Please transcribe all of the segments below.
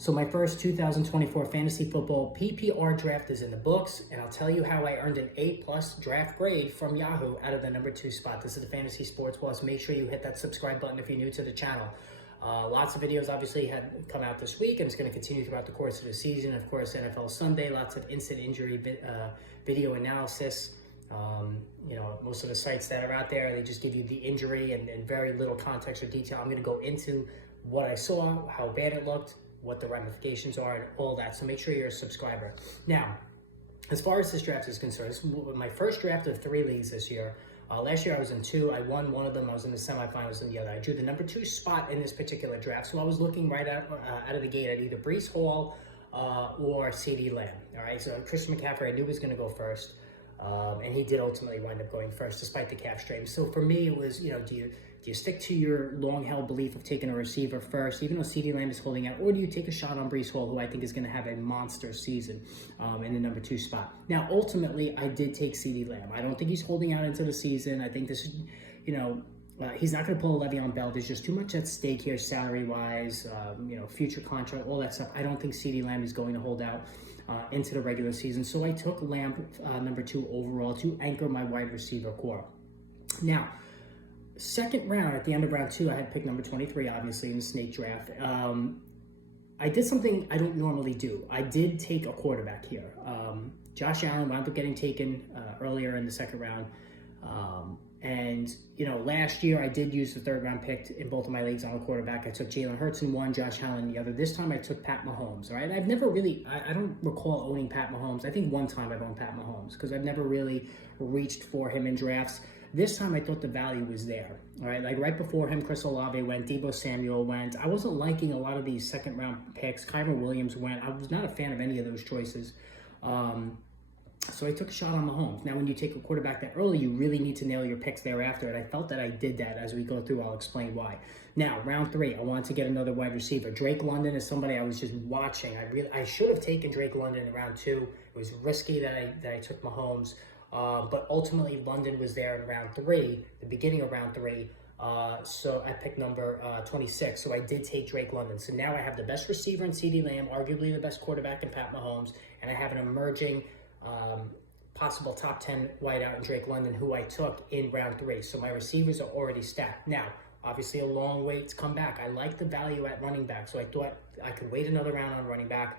So my first 2024 fantasy football PPR draft is in the books, and I'll tell you how I earned an A+ draft grade from Yahoo out of the number 2 spot. This is the Fantasy Sports Plus. Make sure you hit that subscribe button if you're new to the channel. Lots of videos obviously had come out this week, and it's going to continue throughout the course of the season. Of course, NFL Sunday, lots of instant injury video analysis. Most of the sites that are out there, they just give you the injury and very little context or detail. I'm going to go into what I saw, how bad it looked, what the ramifications are, and all that. So make sure you're a subscriber. Now, as far as this draft is concerned, this is my first draft of 3 leagues this year. Last year I was in 2. I won one of them. I was in the semifinals in the other. I drew the number 2 spot in this particular draft. So I was looking right out of the gate at either Breece Hall or CeeDee Lamb. All right. So Christian McCaffrey I knew was going to go first. And he did ultimately wind up going first, despite the calf strain. So for me, it was, do you stick to your long-held belief of taking a receiver first, even though CeeDee Lamb is holding out, or do you take a shot on Breece Hall, who I think is going to have a monster season in the number 2 spot? Now, ultimately, I did take CeeDee Lamb. I don't think he's holding out into the season. I think this is, he's not going to pull a Le'Veon Bell. There's just too much at stake here, salary-wise, future contract, all that stuff. I don't think CeeDee Lamb is going to hold out into the regular season. So I took Lamb number 2 overall to anchor my wide receiver core. Now, second round, at the end of round 2, I had picked number 23, obviously, in the snake draft. I did something I don't normally do. I did take a quarterback here. Josh Allen wound up getting taken earlier in the second round. Last year I did use the 3rd round pick in both of my leagues on a quarterback. I took Jalen Hurts in one, Josh Allen in the other. This time I took Pat Mahomes, all right? I've never really, I don't recall owning Pat Mahomes. I think one time I've owned Pat Mahomes because I've never really reached for him in drafts. This time I thought the value was there, all right? Like right before him, Chris Olave went, Deebo Samuel went. I wasn't liking a lot of these second round picks. Kyren Williams went. I was not a fan of any of those choices. So I took a shot on Mahomes. Now, when you take a quarterback that early, you really need to nail your picks thereafter, and I felt that I did that. As we go through, I'll explain why. Now, round 3, I wanted to get another wide receiver. Drake London is somebody I was just watching. I should have taken Drake London in round 2. It was risky that I took Mahomes, but ultimately London was there in round 3, the beginning of round 3. So I picked number 26. So I did take Drake London. So now I have the best receiver in CeeDee Lamb, arguably the best quarterback in Pat Mahomes, and I have an emerging possible top 10 wideout in Drake London, who I took in round 3. So my receivers are already stacked. Now, obviously a long wait to come back. I like the value at running back, so I thought I could wait another round on running back.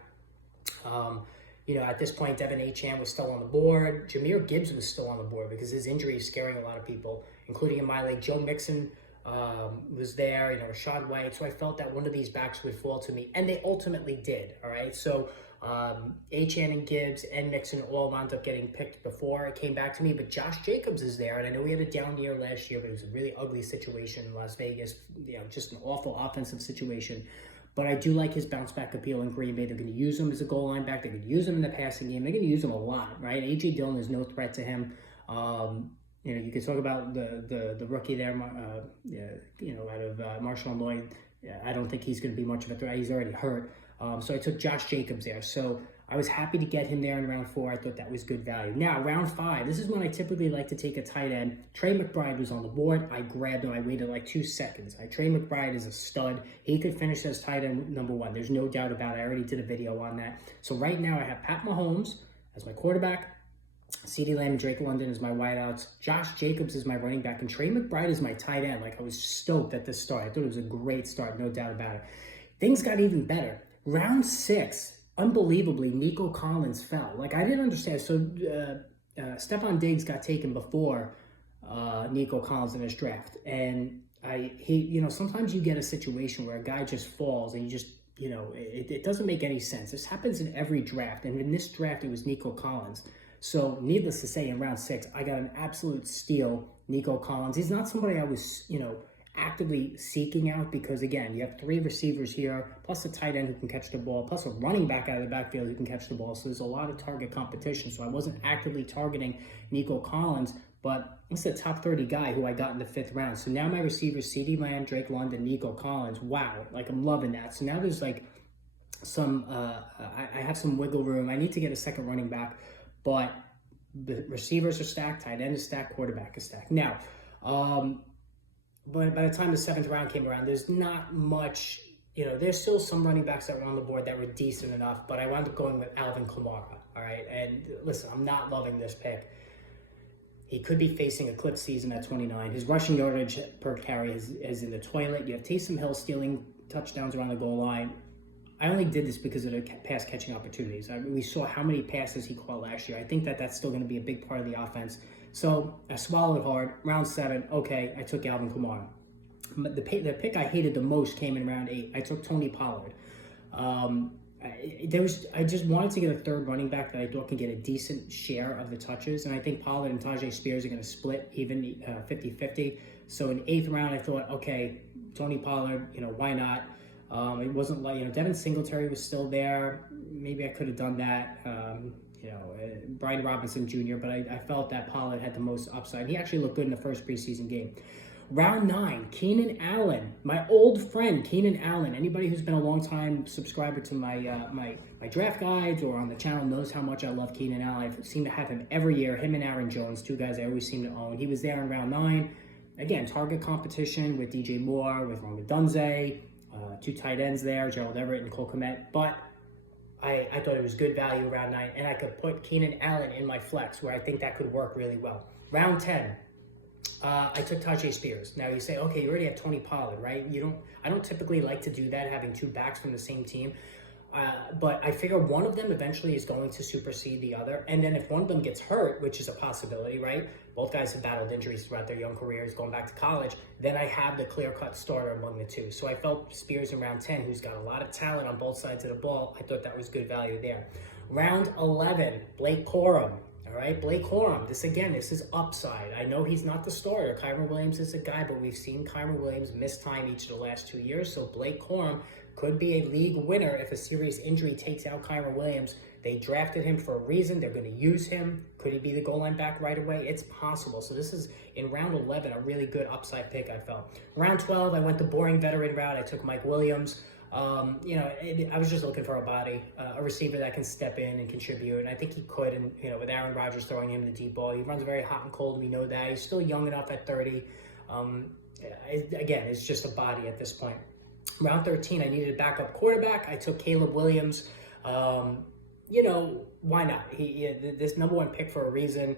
At this point, Devin Achane was still on the board. Jahmyr Gibbs was still on the board because his injury is scaring a lot of people, including in my league. Joe Mixon was there, Rachaad White. So I felt that one of these backs would fall to me, and they ultimately did, all right? So Achane and Gibbs and Mixon all wound up getting picked before it came back to me, but Josh Jacobs is there, and I know we had a down year last year, but it was a really ugly situation in Las Vegas, just an awful offensive situation. But I do like his bounce back appeal in Green Bay. They're going to use him as a goal line back. They're going to use him in the passing game. They're going to use him a lot, right? A.J. Dillon is no threat to him. You can talk about the rookie there, out of Marshawn Lloyd. I don't think he's going to be much of a threat. He's already hurt. So I took Josh Jacobs there. So I was happy to get him there in round 4. I thought that was good value. Now, round 5, this is when I typically like to take a tight end. Trey McBride was on the board. I grabbed him. I waited like 2 seconds. Trey McBride is a stud. He could finish as tight end number 1. There's no doubt about it. I already did a video on that. So right now I have Pat Mahomes as my quarterback, CeeDee Lamb and Drake London is my wideouts. Josh Jacobs is my running back, and Trey McBride is my tight end. I was stoked at this start. I thought it was a great start, no doubt about it. Things got even better. Round 6, unbelievably, Nico Collins fell. I didn't understand. So Stephon Diggs got taken before Nico Collins in his draft, and sometimes you get a situation where a guy just falls, and you just it doesn't make any sense. This happens in every draft, and in this draft it was Nico Collins. So needless to say, in round 6, I got an absolute steal, Nico Collins. He's not somebody I was, actively seeking out because, again, you have 3 receivers here, plus a tight end who can catch the ball, plus a running back out of the backfield who can catch the ball. So there's a lot of target competition. So I wasn't actively targeting Nico Collins, but it's a top 30 guy who I got in the 5th round. So now my receivers, CeeDee Lamb, Drake London, Nico Collins. Wow, I'm loving that. So now there's some, I have some wiggle room. I need to get a second running back, but the receivers are stacked, tight end is stacked, quarterback is stacked. Now, but by the time the 7th round came around, there's not much there's still some running backs that were on the board that were decent enough, but I wound up going with Alvin Kamara. All right, and listen, I'm not loving this pick. He could be facing a clip season at 29. His rushing yardage per carry is in the toilet. You have Taysom Hill stealing touchdowns around the goal line. I only did this because of the pass catching opportunities. We saw how many passes he caught last year. I think that's still going to be a big part of the offense. So I swallowed hard. Round 7, okay, I took Alvin Kamara. But the pick I hated the most came in round 8. I took Tony Pollard. I just wanted to get a third running back that I thought could get a decent share of the touches, and I think Pollard and Tajay Spears are going to split even 50-50. So in 8th round, I thought, okay, Tony Pollard, why not? It wasn't like, Devin Singletary was still there. Maybe I could have done that. Brian Robinson Jr., but I felt that Pollard had the most upside. He actually looked good in the first preseason game. Round 9, Keenan Allen, my old friend Keenan Allen. Anybody who's been a long-time subscriber to my my draft guides or on the channel knows how much I love Keenan Allen. I seem to have him every year. Him and Aaron Jones, 2 guys I always seem to own. He was there in round 9. Again, target competition with DJ Moore, with Rome Dunze, 2 tight ends there, Gerald Everett and Cole Kmet. But I thought it was good value around 9, and I could put Keenan Allen in my flex where I think that could work really well. Round 10. I took Tajay Spears. Now you say, okay, you already have Tony Pollard, right? I don't typically like to do that, having 2 backs from the same team. But I figure one of them eventually is going to supersede the other. And then if one of them gets hurt, which is a possibility, right? Both guys have battled injuries throughout their young careers, going back to college. Then I have the clear-cut starter among the 2. So I felt Spears in round 10, who's got a lot of talent on both sides of the ball. I thought that was good value there. Round 11, Blake Corum. All right, Blake Corum, this is upside. I know he's not the starter. Kyren Williams is a guy, but we've seen Kyren Williams miss time each of the last 2 years. So Blake Corum could be a league winner if a serious injury takes out Kyren Williams. They drafted him for a reason. They're going to use him. Could he be the goal line back right away? It's possible. So this is, in round 11, a really good upside pick, I felt. Round 12, I went the boring veteran route. I took Mike Williams. I was just looking for a body, a receiver that can step in and contribute, and I think he could. And with Aaron Rodgers throwing him the deep ball, he runs very hot and cold. We know that he's still young enough at 30. It's just a body at this point. Round 13, I needed a backup quarterback. I took Caleb Williams. Why not? This number 1 pick for a reason.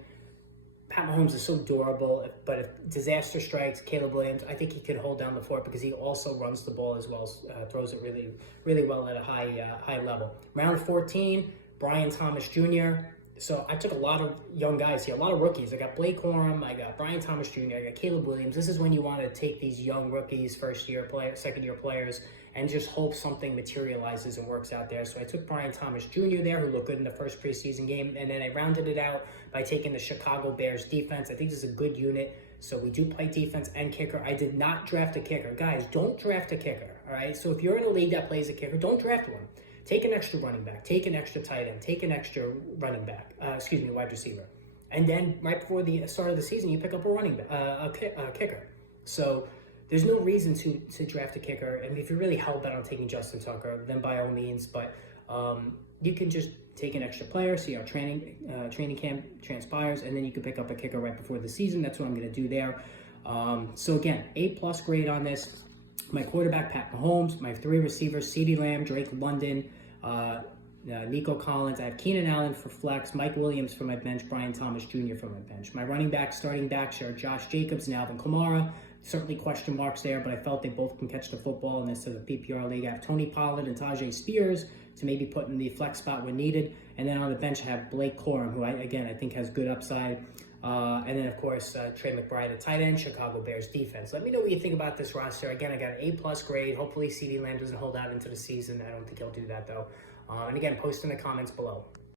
Pat Mahomes is so durable, but if disaster strikes, Caleb Williams, I think he could hold down the fort because he also runs the ball as well, throws it really, really well at a high level. Round 14, Brian Thomas Jr. So I took a lot of young guys here, a lot of rookies. I got Blake Corum, I got Brian Thomas Jr., I got Caleb Williams. This is when you want to take these young rookies, second-year players, and just hope something materializes and works out there. So I took Brian Thomas Jr. there, who looked good in the first preseason game, and then I rounded it out by taking the Chicago Bears defense. I think this is a good unit, so we do play defense and kicker. I did not draft a kicker. Guys, don't draft a kicker, all right? So if you're in a league that plays a kicker, don't draft one. Take an extra running back, take an extra tight end, take an extra wide receiver. And then right before the start of the season, you pick up a kicker. So there's no reason to draft a kicker. And if you're really hell-bent on taking Justin Tucker, then by all means. But you can just take an extra player, see how training camp transpires, and then you can pick up a kicker right before the season. That's what I'm going to do there. So again, A+ grade on this. My quarterback, Pat Mahomes. My 3 receivers, CeeDee Lamb, Drake London, Nico Collins. I have Keenan Allen for flex, Mike Williams for my bench, Brian Thomas Jr. for my bench. My starting backs are Josh Jacobs and Alvin Kamara. Certainly question marks there, but I felt they both can catch the football in this PPR league. I have Tony Pollard and Tajay Spears to maybe put in the flex spot when needed. And then on the bench, I have Blake Corum, who I think has good upside. And then, of course, Trey McBride, a tight end, Chicago Bears defense. Let me know what you think about this roster. Again, I got an A+ grade. Hopefully, CeeDee Lamb doesn't hold out into the season. I don't think he'll do that, though. And again, post in the comments below.